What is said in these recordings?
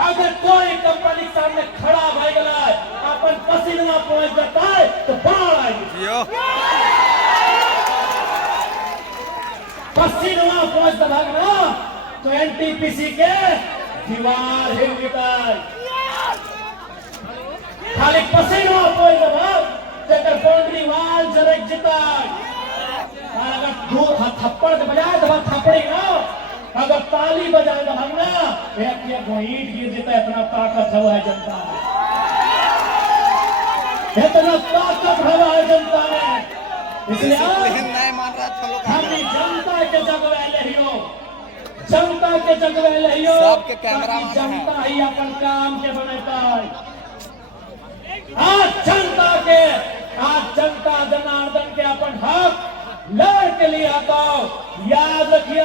अगर कोई कंपनी के सामने खड़ा भय गया अपन पसीना पहुंच जाता है तो बाढ़ आएगी। पसीना पहुंच भागना तो एनटीपीसी के दीवार हिल गया। खाली पसीना पहुंच भाग जगह बाउंड्री वाल जरक जिता। और अगर दो थप्पड़ बजाए तो थप्पड़ी ना, अगर ताली बजाए तो हम ना एक ईंट गिर जाता। इतना ताकत है जनता में, इतना ताकत है जनता में। इसलिए हम जनता के जगह लियो, जनता के जगह लियो, जनता ही अपन काम के बनता है। आज जनता जनार्दन के अपन हक लड़ के लिए आता। याद रखिए,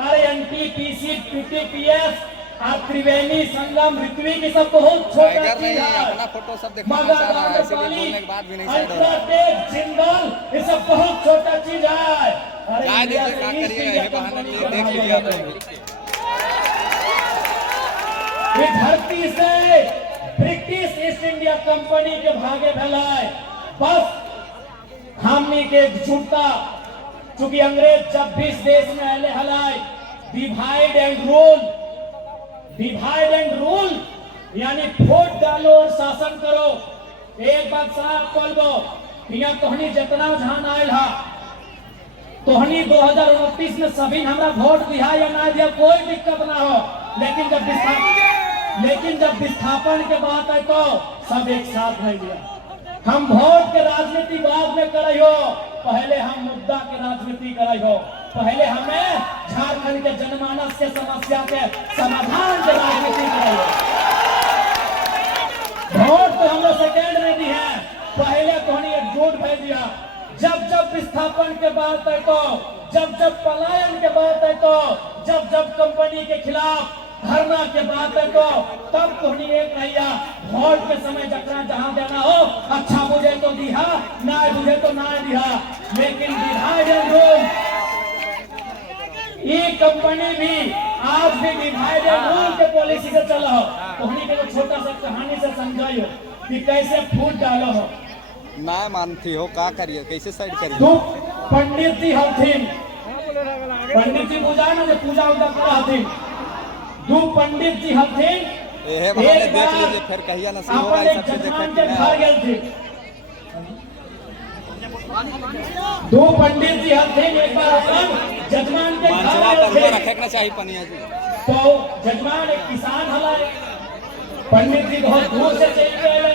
अरे एनटीपीसी पीटीपीएस और त्रिवेणी संगम ऋत्वी की सब बहुत छोटा चीज है। फोटो सब दिखाना चाह रहा है, इसलिए बोलने के बाद भी नहीं साइड हो रहा है। जिंदल ये सब बहुत छोटा चीज है। अरे क्या करिएगा, ये बहाना लिए देख लीजिए आप। ये धरती से ब्रिटिश ईस्ट इंडिया कंपनी के भागे फैलाए। बस हमनी के एकजुटता, चूंकि अंग्रेज जब भी इस देश में आए हलाए डिवाइड एंड रूल यानी वोट डालो और शासन करो। एक बात साफ बोल दो, यहाँ तोहनी जितना झान आयल है, तोहनी 2029 में सभी हमारा वोट दिया या ना दिया कोई दिक्कत ना हो, लेकिन जब विस्थापन के बात है तो सब एक साथ नहीं दिया। हम वोट के राजनीति बाद में करे हो, पहले हम मुद्दा के राजनीति करे हो। पहले हमें झारखंड के जनमानस के समस्या के समाधान के राजनीति करे हो। वोट तो हम लोग सेकेंड में दी है, पहले तो हमने एकजुट भेज दिया। जब विस्थापन के बात है तो, जब पलायन के बात है तो, जब कंपनी के खिलाफ धरना के बात है तो तब तो नहीं एक रहिया। वोट के समय जकरा जहां देना हो, अच्छा बुझे तो दिया, ना बुझे तो ना दिया। लेकिन डिवाइड एंड रूल, ये कंपनी भी आज भी डिवाइड एंड रूल के पॉलिसी से चला हो। तो हमने के छोटा सा कहानी से समझाइयो कि कैसे फूट डालो हो। मैं मानती हो का करिए, कैसे साइड करिए। तो पंडित जी हथिन, पंडित जी पूजा ना पूजा उदा करा हथिन। दो पंडित जी हथिन, देख लीजिए फिर कहिया नसीब होगा ये सब चीज देखे कि नहीं। दो पंडित जी हथिन, एक बार अपन जजमान के घर रखना चाहिए पनिया जी। तो जजमान एक किसान हलाए, पंडित जी बहुत दूर से चले गए,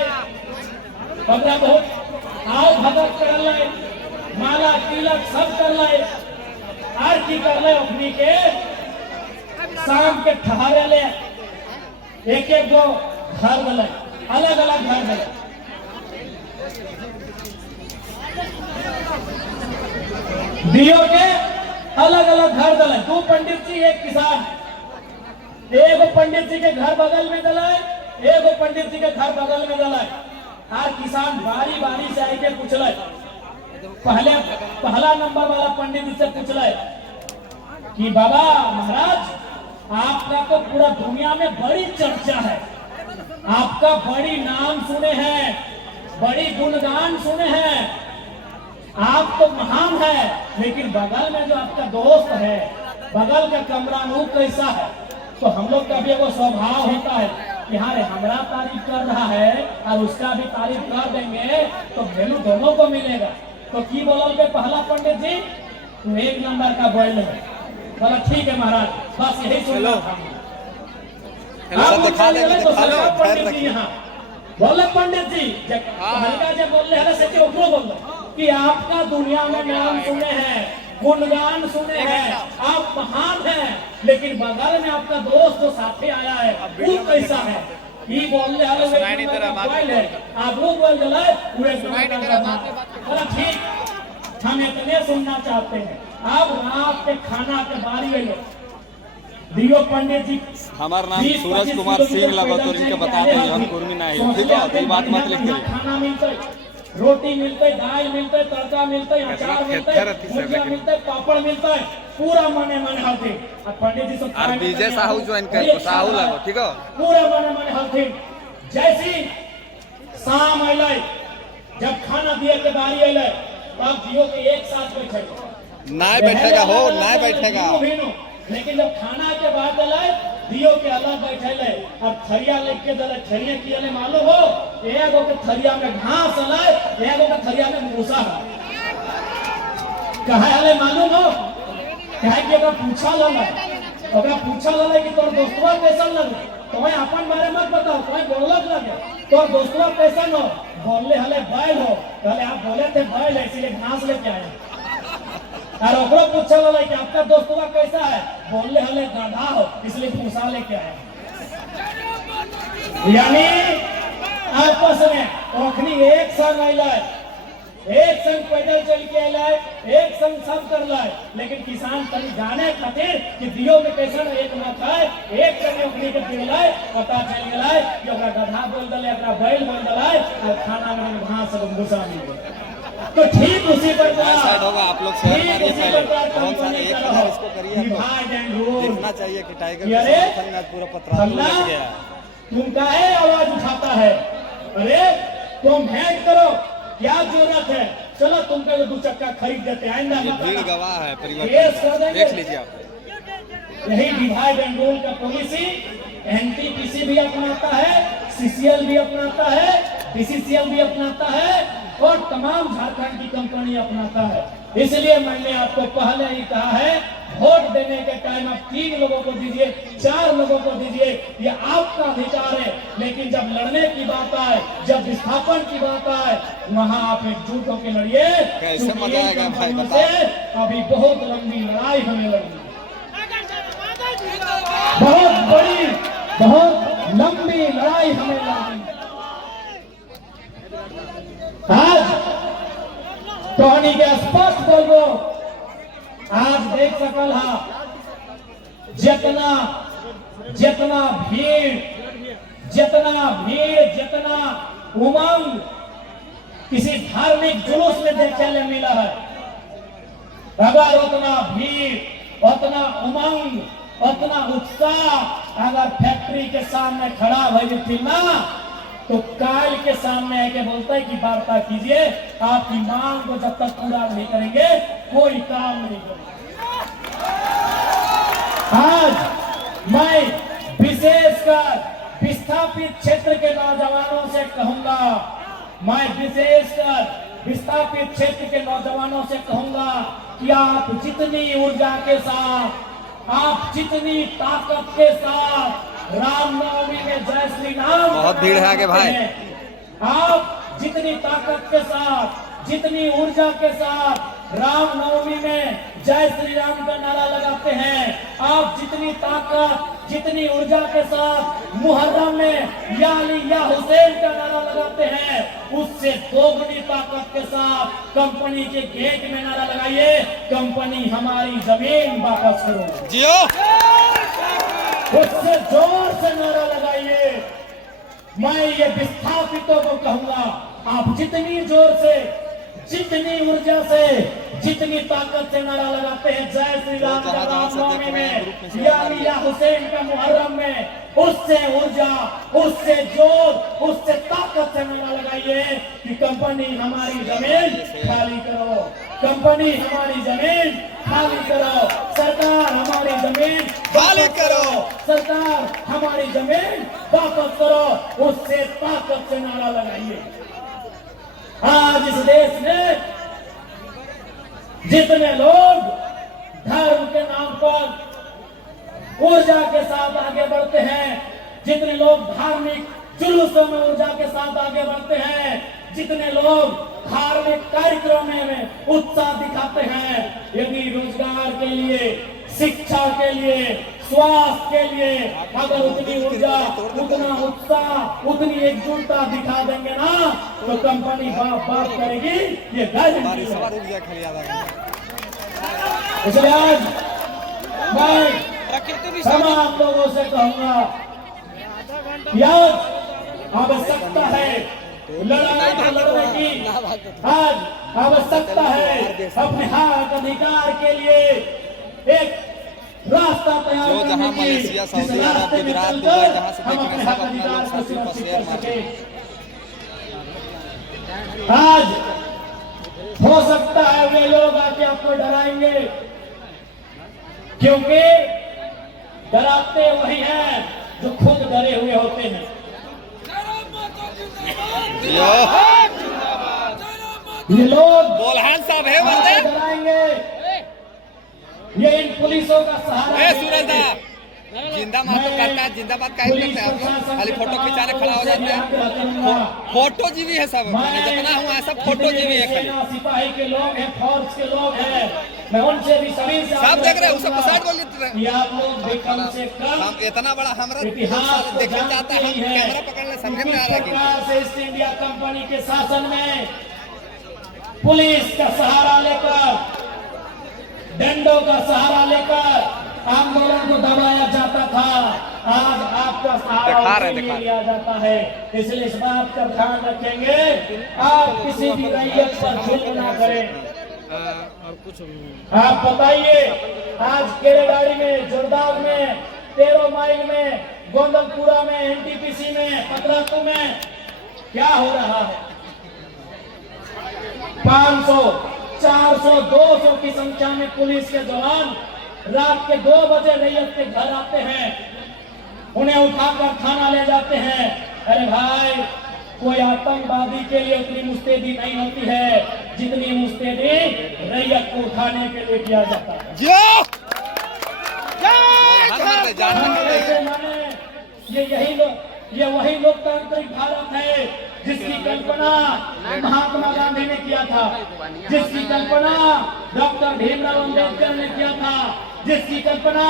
बगरा बहुत आओ भगत कर ले, माला तिलक सब कर ले, आरती कर ले, अपनी के शाम के ठहरे ले, एक गो घर गले, अलग अलग घर गले। दियो के अलग अलग घर गले। दो पंडित जी एक किसान, एक पंडित जी के घर बगल में गलाए, एक पंडित जी के घर बगल में गलाए। हर किसान बारी बारी से आके पूछले, पहला नंबर वाला पंडित जी से पूछले कि बाबा महाराज, आपका तो पूरा दुनिया में बड़ी चर्चा है, आपका बड़ी नाम सुने हैं, बड़ी गुणगान सुने हैं, आप तो महान है, लेकिन बगल में जो आपका दोस्त है, बगल का कमरा वो कैसा है। तो हम लोग का भी वो स्वभाव होता है कि हाँ हमारा तारीफ कर रहा है और उसका भी तारीफ कर देंगे तो वैल्यू दोनों को मिलेगा। तो की बोलोगे पहला पंडित जी, तू एक नंबर का बोल है। बोला ठीक है महाराज, बस यही सुन लो। पंडित जी यहाँ बोले, पंडित जी जब बोल रहे हैं से बोल कि आपका दुनिया में नाम सुने हैं, गुणगान सुने हैं, आप महान हैं, लेकिन बगल में आपका दोस्त जो साथी आया है वो कैसा है। ये बोल रहे हैं आप वो बोल रहे पूरे ठीक, हम इतने सुनना चाहते हैं। अब रात के खाना के बारी में दियो पंडित जी, हमारा नाम सूरज कुमार सिंह लगा तो इनके बता देंगे हम कुर्मी नहीं, ठीक है, ये बात मत लिख दीजिए। खाना मिलता है, रोटी मिलता है, दाल मिलता है, तड़का मिलता है, अचार मिलता है, भुजिया मिलता है, पापड़ मिलता है, पूरा मने मने हलते और पंडित जी सब और विजय साहू ज्वाइन कर साहू लगो ठीक है पूरा मने मने हलते। जैसी शाम अल जब खाना दिए के बारी अल तब दियो के एक साथ बैठे नहीं बैठेगा हो नहीं बैठेगा। लेकिन जब खाना के बाद अल दियो के अलग बैठे अब थरिया लेके दल थरिया की अले मालूम हो एगो के थरिया में घास अल एगो के थरिया में भूसा कहे अले मालूम हो कहे कि अगर पूछा लगे कि तोर दोस्तवा कैसा लगे तुम्हें अपन बारे मत बताओ तुम्हें बोलक लगे तोर दोस्तवा कैसा हो बोलले हले बैल हो कहले आप बोले थे बैल है इसीलिए घास लेके आए और ओकरो पूछा लगे कि आपका दोस्तवा कैसा है बोलले हले गधा हो इसलिए भूसा लेके आए। यानी आपस में ओखनी एक संग अइले एक संग पैदल चल के अलाए एक संग सब कर लाए लेकिन किसान तनी जाने खातिर कि दियो में कैसन एक मत है एक संग ओखनी के दिलाए पता चल गलाए कि ओकरा गधा बोल दले ओकरा बैल बोल दलाए और खाना में घास और भूसा मिल गया। तो ठीक उसी प्रकार होगा आप लोग शहर में पहले बहुत सारे एक बार इसको करिए तो देखना चाहिए कि टाइगर के पूरा पत्थर लग गया। तुम काहे आवाज उठाता है अरे तुम भेंट करो क्या जरूरत है चलो तुमको दो चक्का खरीद देते आइंदा भीड़ गवाह है परिवार देख लीजिए आप। यही डिवाइड एंड रूल का पॉलिसी एनटीपीसी भी अपनाता है सीसीएल भी अपनाता है बीसीसीएल भी अपनाता है और तमाम झारखंड की कंपनी अपनाता है। इसलिए मैंने आपको पहले ही कहा है वोट देने के टाइम आप 3 लोगों को दीजिए 4 लोगों को दीजिए ये आपका अधिकार है लेकिन जब लड़ने की बात आए जब विस्थापन की बात आए वहाँ आप एकजुट होकर लड़िए। कैसे मजा आएगा भाई बताओ। अभी बहुत लंबी लड़ाई होने लगी बहुत बड़ी बहुत लंबी लड़ाई हमें लगी। आज टोनी के स्पष्ट बोलो आज देख सकल हा जितना जितना भीड़ जितना उमंग किसी धार्मिक जुलूस में देखने मिला है अगर उतना भीड़ उतना उमंग उतना उत्साह अगर फैक्ट्री के सामने खड़ा भई थी ना तो काल के सामने आके बोलता है कि वार्ता कीजिए आपकी मांग को जब तक पूरा नहीं करेंगे कोई काम नहीं करेंगे। आज मैं विशेषकर विस्थापित क्षेत्र के नौजवानों से कहूंगा मैं विशेषकर विस्थापित क्षेत्र के नौजवानों से कहूंगा कि आप जितनी ऊर्जा के साथ आप जितनी ताकत के साथ रामनवमी में जय श्री राम बहुत भीड़ है आगे भाई आप जितनी ताकत के साथ जितनी ऊर्जा के साथ रामनवमी में जय श्री राम का नारा लगाते हैं आप जितनी ताकत जितनी ऊर्जा के साथ मुहर्रम में या अली या हुसैन का नारा लगाते हैं उससे दोगुनी ताकत के साथ कंपनी के गेट में नारा लगाइए कंपनी हमारी जमीन वापस करो जियो उससे जोर से नारा लगाइए। मैं ये विस्थापितों को कहूंगा आप जितनी जोर से जितनी ऊर्जा से जितनी ताकत से नारा लगाते हैं जय श्री राम का रामनवमी में या हुसैन का मुहर्रम में उससे ऊर्जा उससे जोर उससे ताकत से नारा लगाइए कि कंपनी हमारी जमीन खाली करो कंपनी हमारी जमीन खाली करो सरकार हमारी जमीन खाली करो सरकार हमारी जमीन वापस करो उससे ताकत से नारा लगाइए। आज इस देश में जितने लोग धर्म के नाम पर ऊर्जा के साथ आगे बढ़ते हैं जितने लोग धार्मिक जुलूसों में ऊर्जा के साथ आगे बढ़ते हैं जितने लोग धार्मिक कार्यक्रमों में उत्साह दिखाते हैं यदि रोजगार के लिए शिक्षा के लिए स्वास्थ्य के लिए अगर उतनी ऊर्जा उतना उत्साह उतनी एकजुटता दिखा देंगे ना तो कंपनी बात करेगी ये गारंटी है। इसलिए आज मैं तमाम लोगों से कहूंगा कि आज आवश्यकता है लड़ाई लड़ने की आज आवश्यकता है अपने हक अधिकार के लिए एक रास्ता तैयार जो जहां करने की, मलेशिया, जिस सऊदी अरब, रास्ते में गुजरात, चलकर दुबई, जहां से हम देख रहे अपने हैं, हक सब अपना अधिकार लोग को साथी पर सुरक्षित शेयर कर मार सके। रहे आज हो सकता है वे लोग आके आपको डराएंगे, क्योंकि डराते वही हैं जो खुद डरे हुए होते हैं। ये लोग बोलहान साहब है बंदे डराएंगे, ये इन पुलिसों का सहारा सूरज दा जिंदा मातो करता है, जिंदाबाद काहे करते हैं आप लोग? खाली फोटो खिंचाने खड़ा हो जाते हैं। फोटो जीवी है सब, मैंने जितना हुआ है सब फोटो जीवी है खाली। सिपाही के लोग हैं, फौज के लोग हैं, मैं उनसे भी सभी से सब देख रहे हैं, उसको साइड बोल लेते हैं। आप लोग भी कम से कम हम इतना बड़ा हमारा इतिहास को देखना चाहता है, हम कैमरा पकड़ने समझ में आ रहा है कि सरकार से ईस्ट इंडिया कंपनी के शासन में पुलिस का सहारा लेकर, डंडों का सहारा लेकर आंदोलन को दबाया जाता था। आज आपका सहारा लिया जाता है, इसलिए इस बात का ध्यान रखेंगे, आप किसी भी रैयत पर जुल्म ना करें। आप बताइए, आज केरेगाड़ी में, जोरदाग में, 13 माइल में, गोंदलपुरा में, एनटीपीसी में, पतरातू में क्या हो रहा है? 500, 400, 200 की संख्या में पुलिस के जवान रात के 2 बजे रैयत के घर आते हैं, उन्हें उठाकर थाना ले जाते हैं। अरे भाई, कोई आतंकवादी के लिए उतनी मुस्तैदी नहीं होती है जितनी मुस्तैदी रैयत को उठाने के लिए किया जाता है। ये वही लोकतांत्रिक भारत है जिसकी कल्पना महात्मा गांधी ने किया था, जिसकी कल्पना डॉक्टर भीमराव अंबेडकर ने किया था, जिसकी कल्पना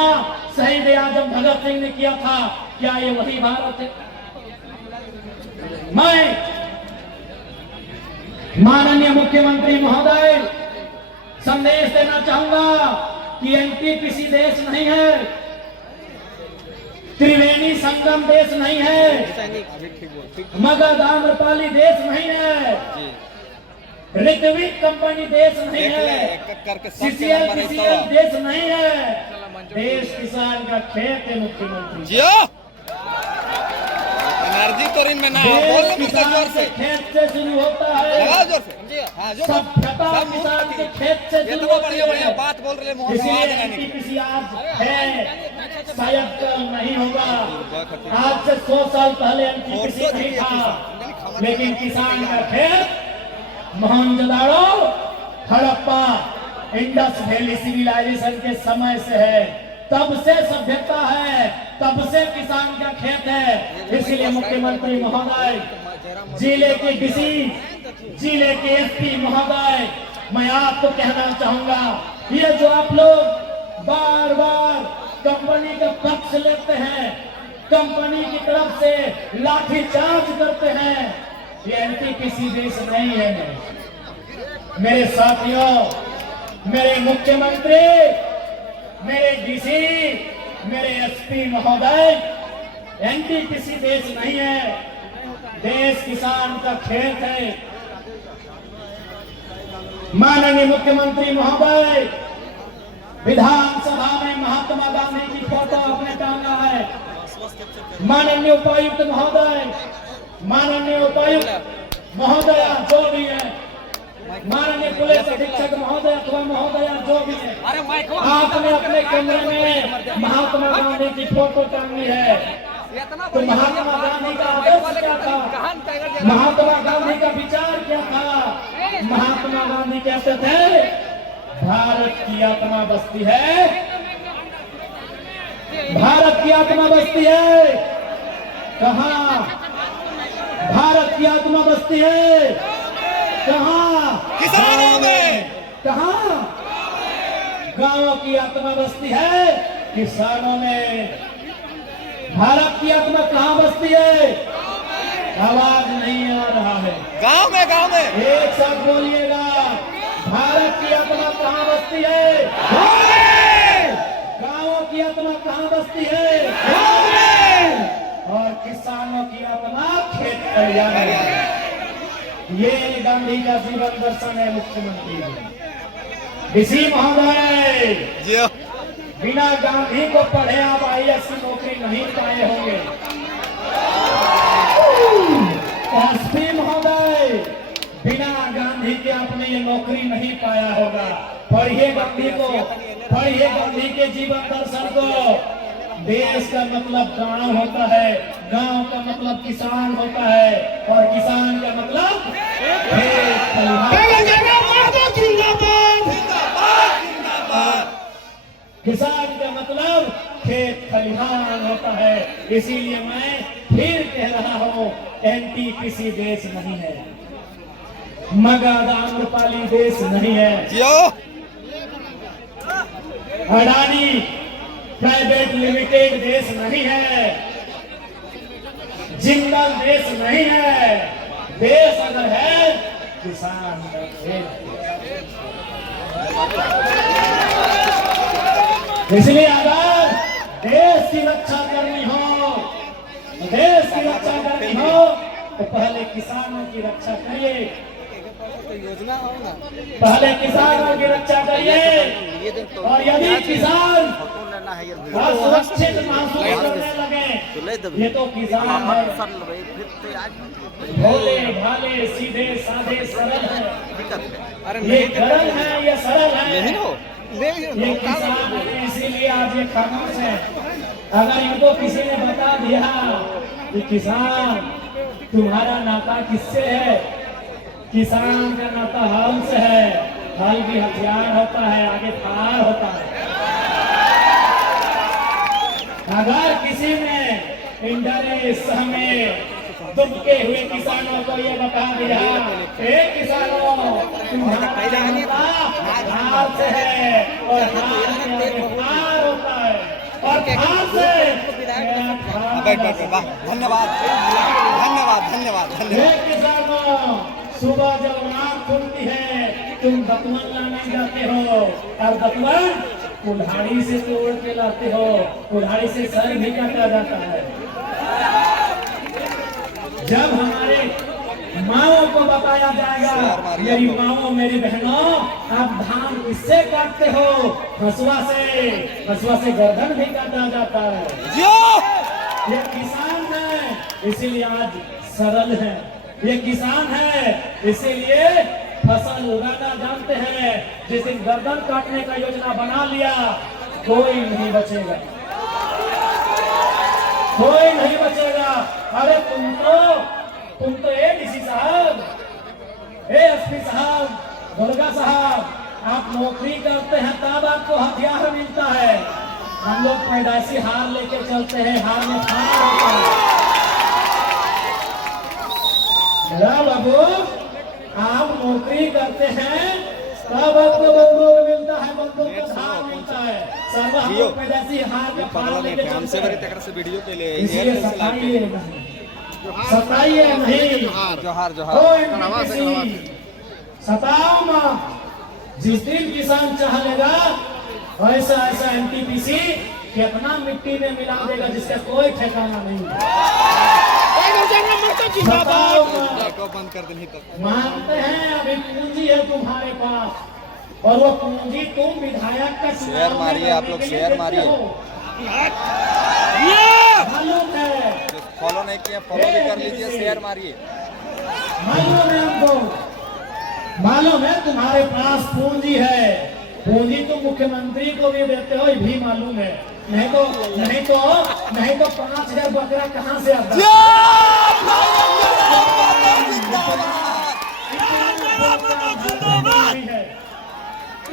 शहीद आजम भगत सिंह ने किया था। क्या ये वही भारत है? मैं माननीय मुख्यमंत्री महोदय संदेश देना चाहूंगा कि एनटीपीसी देश नहीं है, त्रिवेणी संगम देश नहीं है, मगध आम्रपाली देश नहीं है, ऋत्विक कंपनी देश नहीं है, सीसीएल देश नहीं है, देश किसान का खेत है। मुख्यमंत्री एनर्जी तो में ना बोल जोर से, खेत से शुरू होता है, जोर से सभ्यता किसान के खेत से शुरू होती है। बढ़िया बात बोल रहे मोहन, एनटीपीसी आज है, शायद कल नहीं होगा। आज से 100 साल पहले एनटीपीसी नहीं था, लेकिन किसान का खेत Mohenjodaro, Harappa, Indus valley civilisation के समय से है, तब से सभ्यता है, तब से किसान का खेत है। इसलिए मुख्यमंत्री महोदय, जिले के डीसी, जिले के एसपी महोदय, मैं आपको कहना चाहूंगा, ये जो आप लोग बार बार कंपनी का पक्ष लेते हैं, कंपनी की तरफ से लाठीचार्ज करते हैं, ये एनटीपीसी देश नहीं है। मेरे साथियों, मेरे मुख्यमंत्री, मेरे डीसी, मेरे एसपी महोदय, एनटीपीसी देश नहीं है, देश किसान का खेत है। माननीय मुख्यमंत्री महोदय विधानसभा में महात्मा गांधी की फोटो आपने टांगा है। माननीय उपायुक्त महोदय, माननीय उपायुक्त महोदया जो भी है, माननीय पुलिस अधीक्षक महोदय अथवा महोदया जो भी है, आपने अपने कमरे में महात्मा गांधी की फोटो टांगी है। तो महात्मा गांधी का आदर्श क्या था? महात्मा गांधी का विचार क्या था? महात्मा गांधी कहते थे, भारत की आत्मा बसती है, भारत की आत्मा बसती है। कहाँ? भारत की आत्मा बसती है कहाँ? किसानों में। कहाँ? गांवों की आत्मा बसती है किसानों में। भारत की आत्मा कहाँ बसती है? आवाज नहीं आ रहा है। गांव में, गांव में एक साथ बोलिएगा, भारत की आत्मा कहाँ बसती है? गांवों की आत्मा कहाँ बसती है? और किसानों की आत्मा खेत खलिहान में। ये गांधी का जीवन दर्शन है मुख्यमंत्री जी। डीसी महोदय, बिना गांधी को पढ़े आप IAS की नौकरी नहीं पाए होंगे। एसपी महोदय, बिना गांधी के आपने ये नौकरी नहीं पाया होगा। पढ़िए गांधी को, पढ़िए गांधी के जीवन दर्शन को। देश का मतलब गांव होता है, गांव का मतलब किसान होता है, और किसान का मतलब खेत खलिहान। किसान का मतलब खेत खलिहान होता है। इसीलिए मैं फिर कह रहा हूँ, NTPC देश नहीं है, मगध आम्रपाली देश नहीं है, अडानी प्राइवेट लिमिटेड देश नहीं है, जिंदल देश नहीं है। देश अगर है किसान का देश। इसलिए अगर देश की रक्षा करनी हो, देश की रक्षा करनी हो तो पहले किसानों की रक्षा करिए, पहले किसानों की रक्षा करिए। और यदि किसान असुरक्षित महसूस करने लगे, ये तो किसान है, भोले भाले सीधे साधे सरल है, ये सरल है, ये सरल है, ये किसान है। इसीलिए आज ये खामोश है। अगर इनको किसी ने बता दिया कि किसान तुम्हारा नाता किससे है, किसान का नाता हल से है, हल भी हथियार होता है, आगे फार होता है। अगर किसी ने इंडरे सहमे दुबके हुए किसानों को ये बता दिया, किसानों तुम्हारा नाता हार से है, और हार से आगे फार होता है, और फार से धन्यवाद धन्यवाद धन्यवाद धन्यवाद। किसानों, सुबह जब आँख खुलती है तुम दतवन लाने जाते हो, और दतवन कुल्हाड़ी से तोड़ के लाते हो, कुल्हाड़ी से सर भी काटा जाता है। जब हमारे माओ को बताया जाएगा, मेरी माओ मेरी बहनों, आप धान किससे काटते हो, हसुआ से, हसुआ से गर्दन भी काटा जाता है। ये किसान है, इसीलिए आज सरल है। ये किसान है, इसीलिए फसल उगाना जानते हैं। जिस दिन गर्दन काटने का योजना बना लिया, कोई नहीं बचेगा, कोई नहीं बचेगा। अरे तुम तो ADC साहब, ASP साहब, दुर्गा साहब, आप नौकरी करते हैं तब आपको हथियार मिलता है। हम लोग पैदाइशी हार लेके चलते हैं, हार में खाना होता है। बाबू, आप नौकरी करते हैं तब आपको बंदूक मिलता है, बंदूक का धार मिलता है। सर्व हम लोग पैदाइशी हार में फाड़ लेके चलते हैं। इसलिए सताइए नहीं, सताइए नहीं, जोहार जोहार, सताओ मत। जिस दिन किसान चाह लेगा, ऐसा ऐसा NTPC कितना मिट्टी में मिला देगा जिसका कोई ठिकाना नहीं। बंद कर देनी तो मानते हैं अभी पूंजी है तुम्हारे पास, और वो पूंजी तुम विधायक का शेयर मारिए, आप लोग शेयर मारिए। मालूम है, फॉलो नहीं किया फॉलो भी कर लीजिए, शेयर मारिए। मालूम है हमको, मालूम है तुम्हारे पास पूंजी है। पूंजी तो मुख्यमंत्री को भी देते हो, ये भी मालूम है। नहीं तो 5000 बकरा कहाँ से आता है?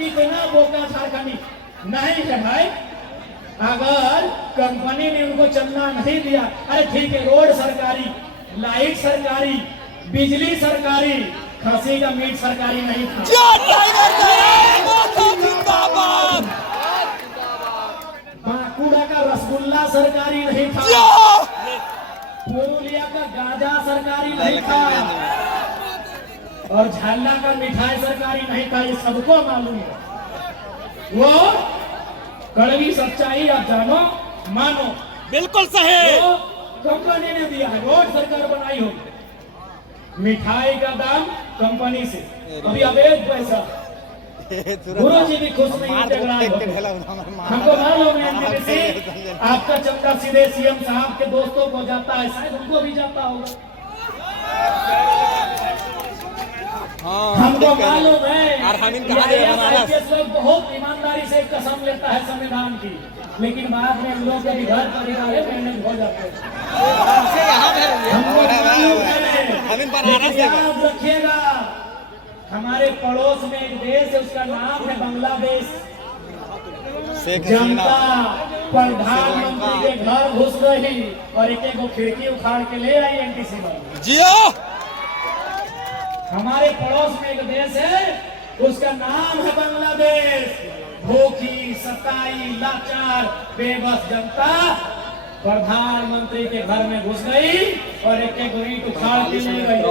इतना बोका झारखंडी नहीं है भाई। अगर कंपनी ने उनको चंदा नहीं दिया, अरे ठीक है, रोड सरकारी, लाइट सरकारी, बिजली सरकारी, खसी का मीट सरकारी नहीं था। बांकुड़ा का रसगुल्ला सरकारी नहीं था, पुरुलिया का गाजा सरकारी नहीं था, और झाला का मिठाई सरकारी नहीं था। ये सबको मालूम है। वो कड़वी सच्चाई आप जानो, मानो। बिल्कुल सही। वो कंपनी ने दिया है, रोड सरकार बनाई हो। मिठाई का दाम कंपनी से, अभी अवैध पैसा गुरु जी भी खुश नहीं है, झगड़ा हमको मालूम है NTPC आपका चंदा सीधे सीएम साहब के दोस्तों को जाता है, शायद उनको भी जाता होगा। हमको मालूम है लोग बहुत ईमानदारी से कसम लेता है संविधान की, लेकिन बाद में हम लोग के घर परिवार मेहनत हो जाते हैं। याद रखिएगा, हमारे पड़ोस में एक देश है, उसका नाम है बांग्लादेश। जनता प्रधानमंत्री के घर घुस गई और एक को खिड़की उखाड़ के ले आई NTPC वाले। जियो, हमारे पड़ोस में एक देश है, उसका नाम है बांग्लादेश। भूखी, सताई, लाचार, बेबस जनता प्रधानमंत्री के घर में घुस गई और एक ईंट उखाड़ के ले गई।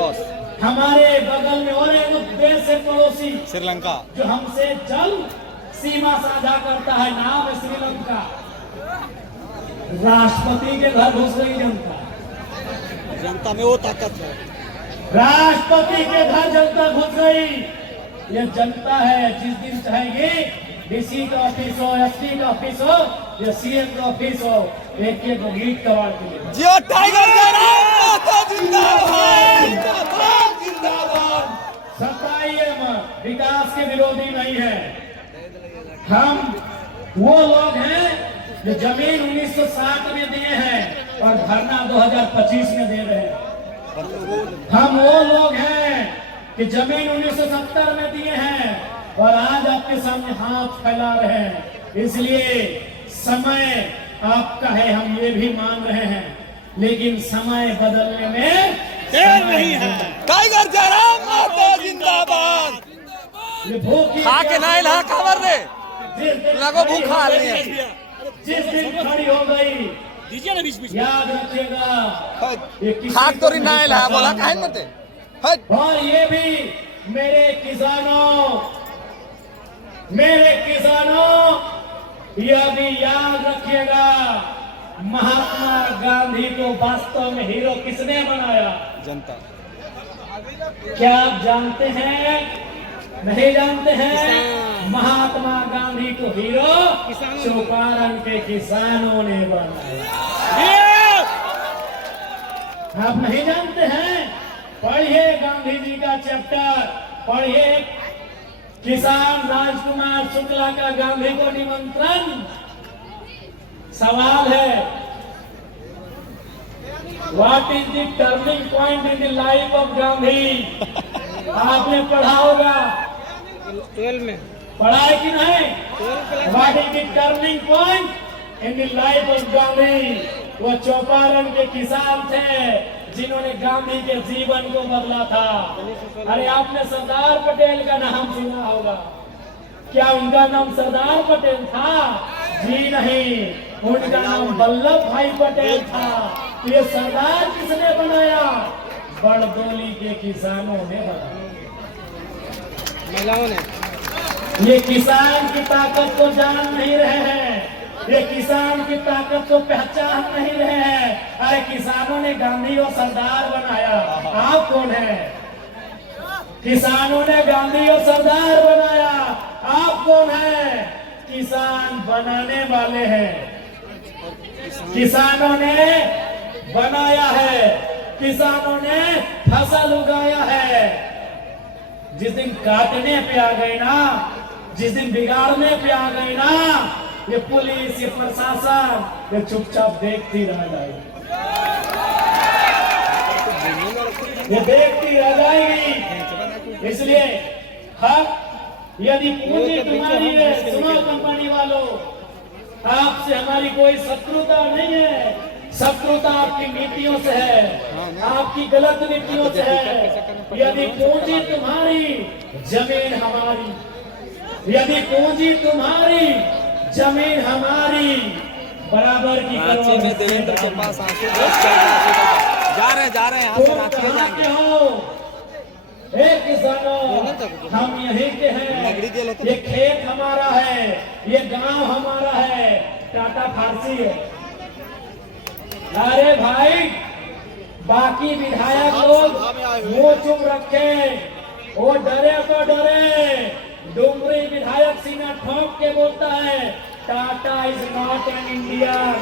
हमारे बगल में और एक देश है पड़ोसी श्रीलंका, जो हमसे जल सीमा साझा करता है, नाम है श्रीलंका। राष्ट्रपति के घर घुस गई जनता। जनता में वो ताकत है, राष्ट्रपति के घर जनता घुस गई। ये जनता है जिस दिन चाहेगी DC का ऑफिस हो, SP का ऑफिस हो या CM का ऑफिस हो, एक गीत कबाड़ के लिए। जियो टाइगर जिंदाबाद। सताइए मत, विकास के विरोधी नहीं है हम। वो लोग हैं जो जमीन 1960 में दिए हैं और धरना 2025 में दे रहे हैं। हम वो लोग हैं कि जमीन 1970 में दिए हैं और आज आपके सामने हाथ फैला रहे हैं। इसलिए समय आपका है, हम ये भी मान रहे हैं, लेकिन समय बदलने में देर नहीं है। टाइगर जयराम माता जिंदाबाद। ये भूख खा के ना इला खबर रे लगो भूख खा लिए, जिस दिन खड़ी हो गई दीजिए ना, बीच याद रखिएगा। खाक तो ना इला बोला काहे मते। और ये भी मेरे किसानों यह भी याद रखिएगा, महात्मा गांधी को वास्तव में हीरो किसने बनाया? जनता। क्या आप जानते हैं? नहीं जानते हैं? महात्मा गांधी को हीरो चौपारण के किसानों ने बनाया। आप नहीं जानते हैं? पढ़िए गांधी जी का चैप्टर, पढ़िए किसान राजकुमार शुक्ला का गांधी को निमंत्रण। सवाल है, what is the turning point in the life of Gandhi? आपने पढ़ा होगा, 12 में पढ़ा है कि नहीं? What is the turning point in the life of Gandhi? वो चौपारण के किसान थे जिन्होंने गांधी के जीवन को बदला था। अरे आपने सरदार पटेल का नाम सुना होगा, क्या उनका नाम सरदार पटेल था? जी नहीं, उनका नाम वल्लभ भाई पटेल था। ये सरदार किसने बनाया? बड़दोली के किसानों ने बनाया, महिलाओं ने। ये किसान की ताकत को जान नहीं रहे हैं, ये किसान की ताकत को पहचान नहीं रहे हैं। अरे किसानों ने गांधी और सरदार बनाया, आप कौन है? किसानों ने गांधी और सरदार बनाया, आप कौन है? किसान बनाने वाले हैं। किसानों ने बनाया है, किसानों ने फसल उगाया है। जिस दिन काटने पे आ गए ना, जिस दिन बिगाड़ने पे आ गए ना, ये पुलिस, ये प्रशासन, ये चुपचाप देखती रह जाएगी, ये देखती रह जाएगी। इसलिए हम, यदि पूंजी तुम्हारी है, सुनो कंपनी वालों, आपसे हमारी कोई शत्रुता नहीं है। शत्रुता आपकी नीतियों से है, आपकी गलत नीतियों से है। यदि पूंजी तुम्हारी, जमीन हमारी। यदि पूंजी तुम्हारी, जमीन हमारी। बराबर की रांची में देवेंद्र के पास आंसू जा रहे हैं यहाँ से रांची हो। एक किसानों, हम यहीं के हैं, ये खेत हमारा है, ये गांव हमारा है। टाटा फारसी है। अरे भाई, बाकी विधायक लोग वो चुप रखे, वो डरे तो डरे, डुमरी विधायक सीना ठोक के बोलता है, Tata is not an Indian.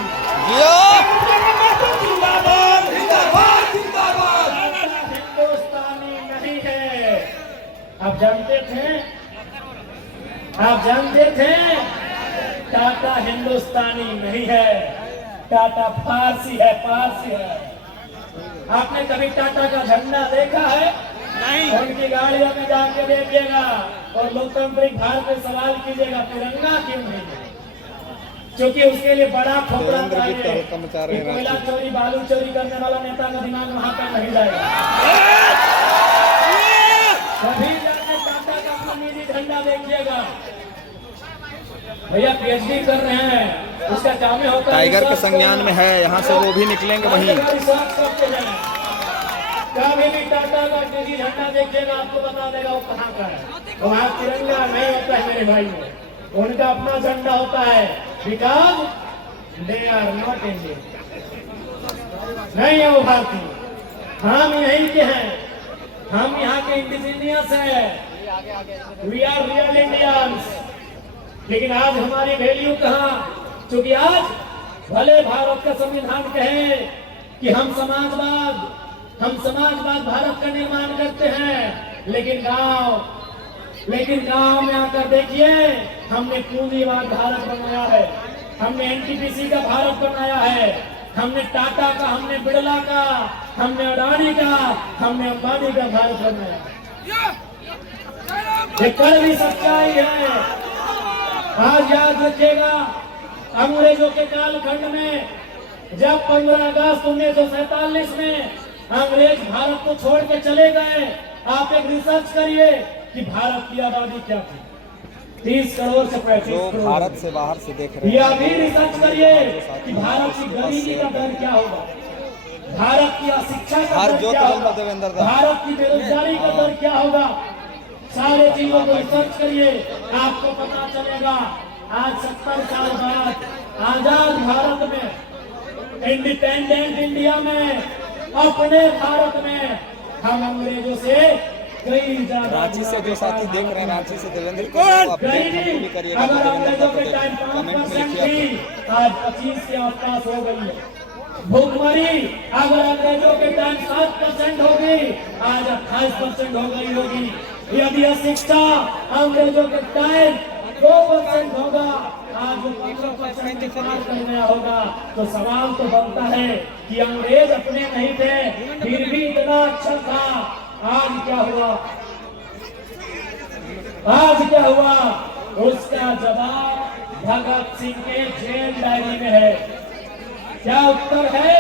हिंदुस्तानी नहीं है। आप जानते थे टाटा हिंदुस्तानी नहीं है, टाटा फारसी है, पारसी है। आपने कभी टाटा का झंडा देखा है? नहीं। उनकी गाड़ियों में जाके देखिएगा और लोकतांत्रिक भारत में सवाल कीजिएगा तिरंगा क्यों नहीं है? क्योंकि उसके लिए बड़ा खोपड़ा चाहिए। कोयला चोरी, बालू चोरी करने वाला नेता का दिमाग वहां पर नहीं जाएगा। कभी जाके टाटा का अपना निजी झंडा देखिएगा। भैया पीएचडी कर रहे हैं, उसका काम होता है टाइगर के संज्ञान में है, यहाँ से वो भी निकलेंगे वहीं। कभी भी टाटा का निजी झंडा देखिएगा, आपको बता देगा वो कहाँ का है। वहाँ तिरंगा नहीं होता है मेरे भाई, उनका अपना झंडा होता है। Because they are not Indian, नहीं है वो भारतीय। हम यहीं के हैं, हम यहाँ के इंडिजिनियस हैं, वी आर रियल इंडियंस। लेकिन आज हमारी वैल्यू कहाँ? क्योंकि आज भले भारत का संविधान कहे कि हम समाजवाद भारत का निर्माण करते हैं, लेकिन गांव में आकर देखिए, हमने पूंजीवाद भारत बनाया है, हमने एनटीपीसी का भारत बनाया है, हमने टाटा का, हमने बिड़ला का, हमने अडानी का, हमने अंबानी का भारत बनाया। ये कड़वी सच्चाई है। आज याद रखिएगा, अंग्रेजों के कालखंड में जब 15 अगस्त 1947 में अंग्रेज भारत को छोड़ के चले गए, आप एक रिसर्च करिए कि भारत की आबादी क्या थी। 30 करोड़ से 35 करोड़। भारत से बाहर से देख रहे हैं, अभी रिसर्च करिए कि भारत की गरीबी का दर क्या होगा, भारत की अशिक्षा का दर क्या होगा, भारत की बेरोजगारी का दर क्या होगा। सारे चीजों को रिसर्च करिए, आपको पता चलेगा। आज 70 साल बाद आजाद भारत में, इंडिपेंडेंट इंडिया में, अपने भारत में हम अंग्रेजों से कई ज्यादा। रांची से जो साथी देख रहे हैं, रांची से देवेंद्र गरीबी अगर अंग्रेजों के टाइम 5% थी, आज 25 के आसपास हो गई है। भूखमरी अगर अंग्रेजों के टाइम 7% होगी, आज 28% हो गई होगी। यदि अशिक्षा अंग्रेजों के टाइम 2% होगा, आज वो 15% इस्तेमाल कर गया होगा। तो सवाल तो बनता है कि अंग्रेज अपने नहीं थे, फिर भी इतना अच्छा था। आज क्या हुआ? उसका जवाब भगत सिंह के जेल डायरी में है। क्या उत्तर है?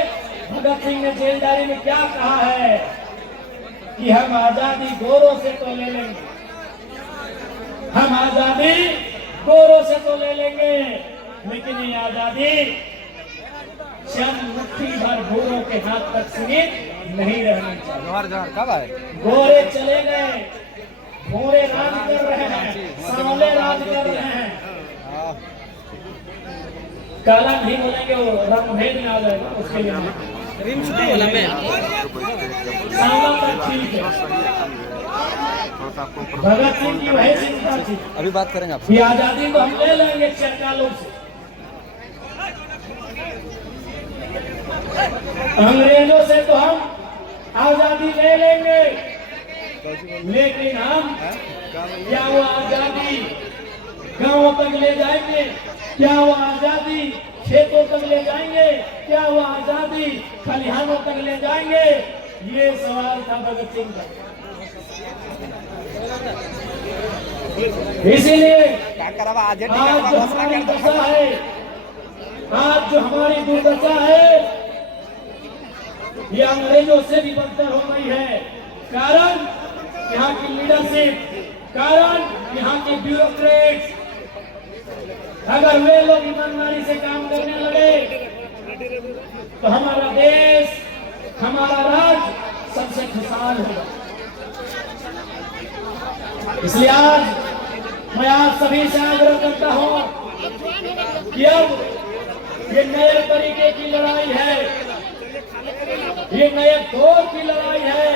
भगत सिंह ने जेल डायरी में क्या कहा है कि हम आजादी गोरों से तो ले लेंगे, हम आजादी गोरों से तो ले लेंगे, लेकिन ये आजादी चंद मुट्ठी भर गोरों के हाथ तक सीमित नहीं रहनी चाहिए। जोहर कब आए? गोरे चले गए, गोरे राज कर रहे हैं, सांवले राज कर रहे हैं। काला नहीं बोलेंगे, वो रंगभेद में आ जाएगा, उसके लिए बोला मैं सांवला तक ठीक है। भगत सिंह की वही चिंता थी। अभी बात करेंगे आपसे। ये आजादी तो हम ले लेंगे चरकालों से, अंग्रेजों से तो हम आजादी ले लेंगे, लेकिन हम क्या वो आजादी गांवों तक ले जाएंगे? क्या वो आजादी खेतों तक ले जाएंगे? क्या वो आजादी खलिहानों तक ले जाएंगे? ये सवाल था भगत सिंह का। इसीलिए आज जो हमारी दशा है, आज जो हमारी दुर्दशा है, ये अंग्रेजों से भी बदतर हो गई है। कारण यहाँ की लीडरशिप, कारण यहाँ के ब्यूरोक्रेट्स। अगर वे लोग ईमानदारी से काम करने लगे तो हमारा देश, हमारा राज्य सबसे खुशहाल होगा। इसलिए आज मैं आप सभी से आग्रह करता हूं कि अब ये नए तरीके की लड़ाई है, ये नए दौर की लड़ाई है।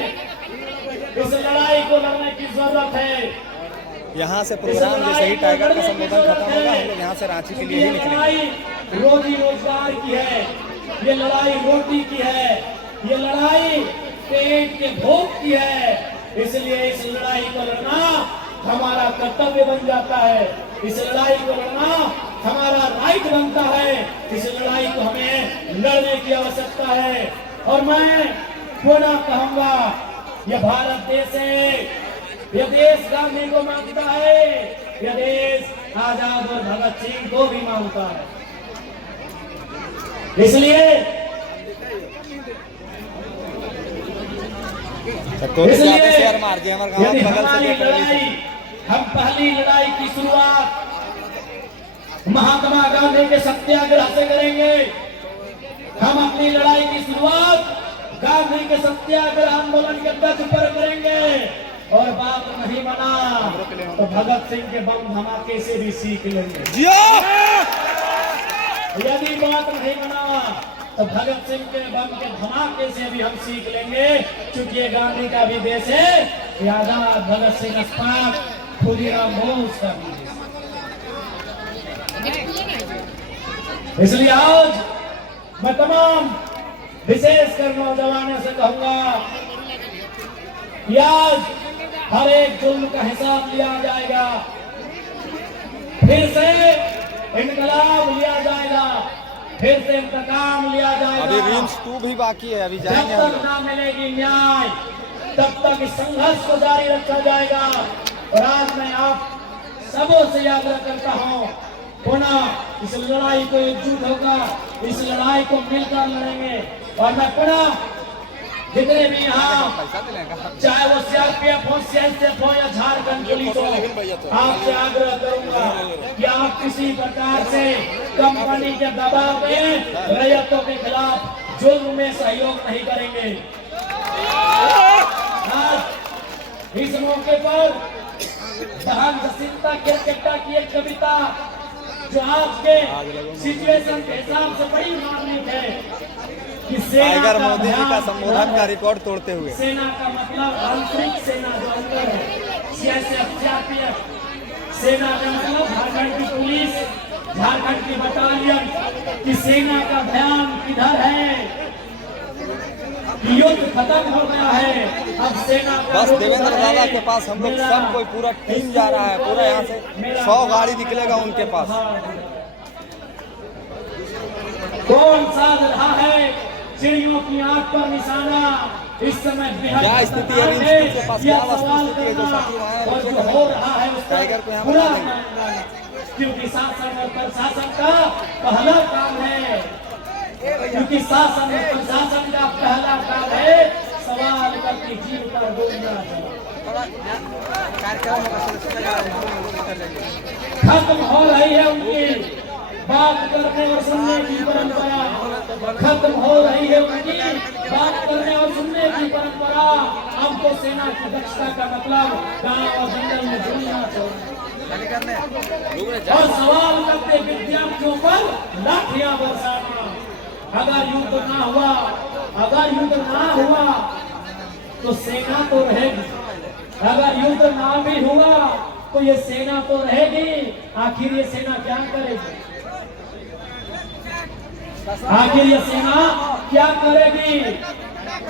इस लड़ाई को लड़ने की जरूरत है। यहाँ से प्रोग्राम जैसे ही टाइगर का संबोधन खत्म होगा हम लोग यहाँ से रांची के लिए ही निकलेंगे। रोजी रोजगार की है, ये लड़ाई रोटी की है, ये लड़ाई पेट के भूख की है। इसलिए इस लड़ाई को लड़ना हमारा कर्तव्य बन जाता है, इस लड़ाई को लड़ना हमारा राइट बनता है, इस लड़ाई को हमें लड़ने की आवश्यकता है। और मैं पुनः कहूंगा, यह भारत देश है, यह देश गांधी को मानता है, यह देश आजाद और भगत सिंह को भी मानता है। इसलिए शेयर मार दिए हमारे गांव बगल से लड़ाई, हम पहली लड़ाई की शुरुआत महात्मा गांधी के सत्याग्रह से करेंगे। हम अपनी लड़ाई की शुरुआत गांधी के सत्याग्रह आंदोलन के तर्ज पर करेंगे। और बात नहीं बना तो भगत सिंह के बम धमाके से भी सीख लेंगे। यदि बात नहीं बना तो भगत सिंह के बम के धमाके से भी हम सीख लेंगे, क्योंकि ये गांधी का भी देश है, आजाद भगत सिंह अस्पाक खुदीराम बोस का भी देश। इसलिए आज मैं तमाम विशेषकर नौजवानों से कहूंगा कि आज हर एक जुल्म का हिसाब लिया जाएगा, फिर से इनकलाब लिया जाएगा, फिर से इंतकाम लिया जाएगा। अभी रिम्स 2 भी बाकी है, अभी जाएंगे जब तक ना मिलेगी न्याय तब तक इस संघर्ष को जारी रखा जाएगा। और आज मैं आप सबों से आग्रह करता हूँ, पुनः इस लड़ाई को एकजुट होकर इस लड़ाई को मिलकर लड़ेंगे। और मैं पुनः जितने भी यहाँ, चाहे वो सीआरपीएफ हो, सीएसएफ हो या झारखंड पुलिस हो, आपसे आग्रह करूंगा कि आप किसी प्रकार से कंपनी के दबाव में रैयतों के खिलाफ जुल्म में सहयोग नहीं करेंगे। आज इस मौके पर बहन जसिंता केरकेट्टा की एक कविता जो आज के सिचुएशन के हिसाब से बड़ी मार्मिक है कि टाइगर मोदी जी का संबोधन का रिकॉर्ड तोड़ते हुए, सेना का मतलब आंतरिक सेना जो अंदर है, सीएसएफ, सीआरपीएफ, सेना का मतलब झारखंड की पुलिस, झारखंड की बटालियन की सेना का ध्यान किधर है? युद्ध खत्म हो गया है, अब सेना का बस देवेंद्र दादा के पास हम लोग सब कोई पूरा टीम जा रहा है, पूरा यहाँ से 100 गाड़ी निकलेगा उनके पास। कौन साध रहा है चिड़ियों की आंख पर निशाना? इस समय क्या स्थिति है रिम्स के पास, क्या वस्तुस्थिति है जो साथी वहाँ है, और जो हो रहा है उसका टाइगर को यहाँ पूरा बता देंगे। क्योंकि शासन और प्रशासन का पहला काम है, क्योंकि शासन और प्रशासन का पहला काम है सवाल करके जीव पर बोलना। खत्म हो रही है उनकी बात करने और सुनने की परंपरा, खत्म हो रही है उनकी बात करने और सुनने की परंपरा। अब तो सेना की दक्षता का मतलब गांव और जंगल में जुड़ना चाहिए और सवाल करते विद्यार्थियों पर लाठियां बरसाना। अगर युद्ध ना हुआ, अगर युद्ध ना हुआ तो सेना तो रहेगी, अगर युद्ध ना भी हुआ तो ये सेना तो रहेगी। आखिर ये सेना क्या करेगी? आखिर ये सेना क्या करेगी?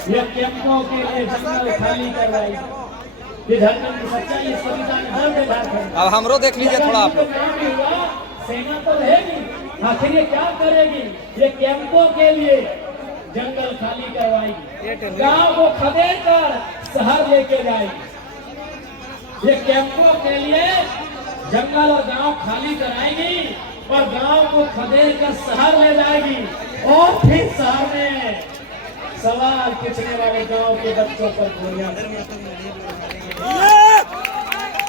ये कैंपों के लिए जंगल खाली करवाएगी। ये झारखंड की सच्चाई, इस कविता में दर्द है झारखंड। अब हमरो देख लीजिए थोड़ा आप लोग। सेना तो रहेगी, आखिर ये क्या करेगी? ये कैंपों के लिए जंगल खाली करवाएगी, गांव को खदेड़ कर शहर लेके जाएगी। ये कैंपों के लिए जंगल और गांव खाली कराएगी और गांव को खदेड़ कर शहर ले जाएगी। और फिर शहर में सवाल पूछने वाले गांव के बच्चों पर गोलियां,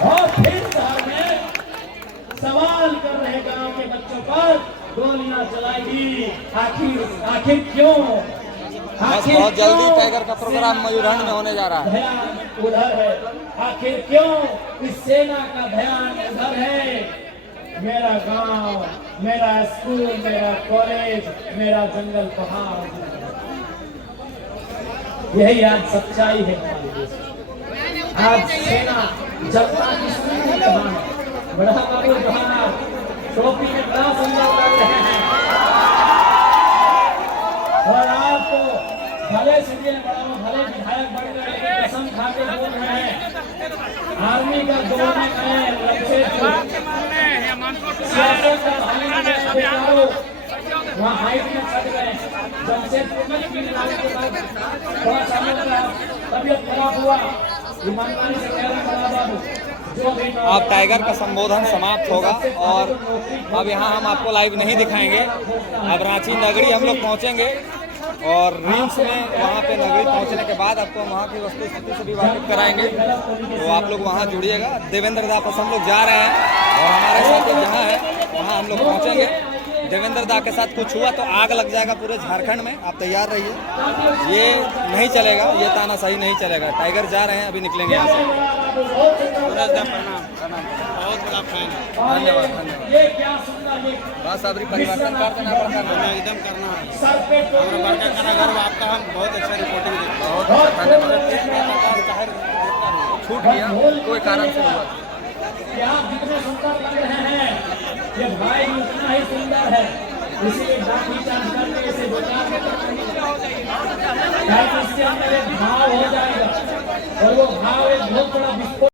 और फिर शहर में सवाल कर रहे गांव के बच्चों पर गोलियां चलाएगी। आखिर क्यों? बस बहुत जल्दी टाइगर का प्रोग्राम मयूरहंड में होने जा रहा है। ध्यान उधर है। आखिर क्यों इस सेना का ध्यान उधर है? मेरा गांव, मेरा स्कूल, मेरा कॉलेज, मेरा जंगल, पहाड़, यही आज सच्चाई है। आज सेना जनता की सुनी हुई कहानी। बड़ा बाबू जहां टोपी में बड़ा सुंदर लग रहे हैं और आपको भले सीरियल बड़ा भले विधायक बन गए लेकिन कसम खा के बोल रहे हैं आर्मी का दौड़ने में वहाँ हाइट में चढ़ गए। जमशेदपुर में 3 साल के बाद थोड़ा सा मेरा तबियत खराब हुआ। ईमानदारी से कह रहा बड़ा बाबू जो भी अब टाइगर का संबोधन समाप्त होगा और अब यहाँ हम आपको लाइव नहीं दिखाएंगे। अब रांची नगरी हम लोग पहुँचेंगे और रिम्स में वहाँ पे नगरी पहुँचने के बाद आपको वहाँ की वस्तु स्थिति से भी वाकिफ कराएंगे। तो आप लोग वहाँ जुड़िएगा। देवेंद्र दा पास हम लोग जा रहे हैं और हमारे साथ जहाँ है वहाँ हम लोग पहुँचेंगे। देवेंद्र दा के साथ कुछ हुआ तो आग लग जाएगा पूरे झारखंड में, आप तैयार रहिए। ये नहीं चलेगा, ये तानाशाही नहीं चलेगा। टाइगर जा रहे हैं, अभी निकलेंगे यहाँ से। बहुत बड़ा फैन है। धन्यवाद धन्यवाद। बस अभी परिवर्तन कर देना पड़ता है, एकदम करना है। हमारा बड़का खाना घर आपका हम बहुत अच्छा रिपोर्टिंग देते हैं। बहुत धन्यवाद। छूट गया कोई कारण से हुआ। कि आप जितने सुंदर लग रहे हैं ये भाई उतना ही सुंदर है, इसीलिए लाठी चार्ज करके इसे बेकार में इसके अंदर एक भाव हो जाएगा और वो भाव एक बहुत बड़ा विस्फोट